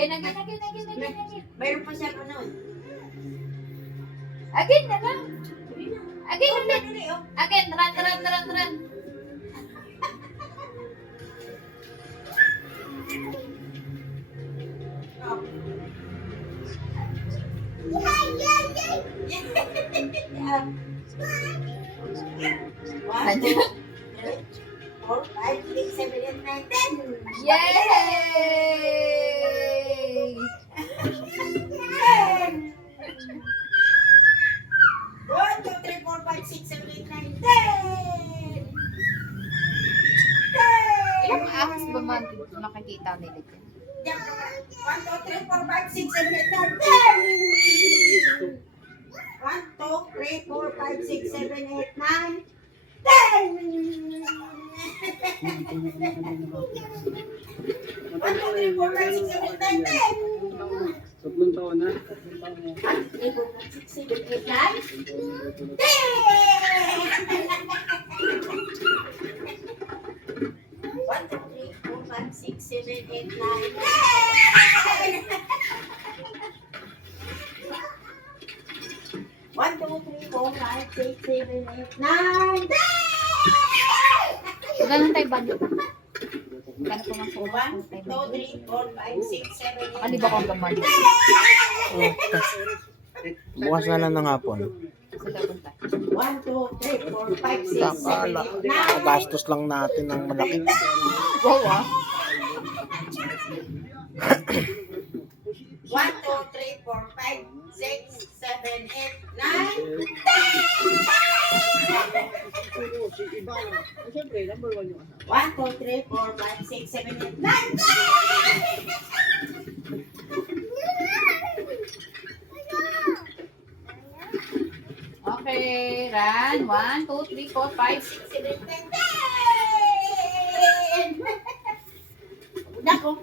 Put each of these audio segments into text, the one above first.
Again. Mayroon pa siya ano. Again na lang. Again ulit. Again, run. One, two, three, 4, 5, 6, 7, 8, 9, 10. Yay! 1, 2, 3, 4, 5, 6, 7, 8, 9, 10. 10. Ilang ahas ba man nakikita nila dyan? 1, 2, 3, 4, 5, 6, 7, 8, 9, 10. 1, 2, 3, 4, 5, 6, 7, 8, 9, 10. 1, 2, 3, 4, 5, 6, 7, 8, 9, 10. 3 taon na. 3, 4, 5, 6, 7, 8, 9, 10. 1, 2, 3, 4, 5, 6, 7, 8, 9, 10. 1, 2, 3, 4, 5, 6, 7, 8, 9, 10. Ganun tayo ba dito? Ganun po mga 1, 2, 3, 4, 5, 6, 7, 8, Baka di ba ko gaman? Bukas na lang ng hapon. Sila punta. 1, 2, 3, 4, 5, 6, 7, 8, 9. Gastos lang natin ng malaki. Wow ah. 1, 2, 3, 4, 5, 6, 7, 8, 9, 1, 2, 3, 4, 5, 6, 7, 8, 9, 10. Okay, run. 1, 2, 3, 4, 5, 6. 6, 7, 8, 9, 10. Nako.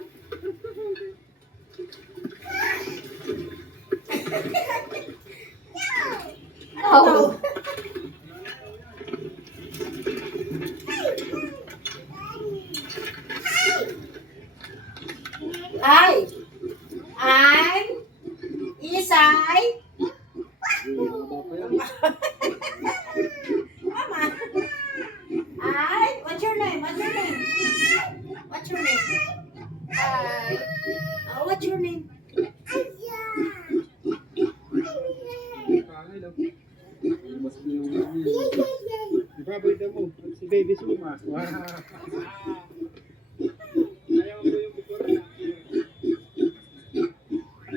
No. Ay. Isay. Mama. Ay, what's your name? What's your name? What's your name? Hi. What's your name? Ibaboy na mo. Si Baby Suma. Wow.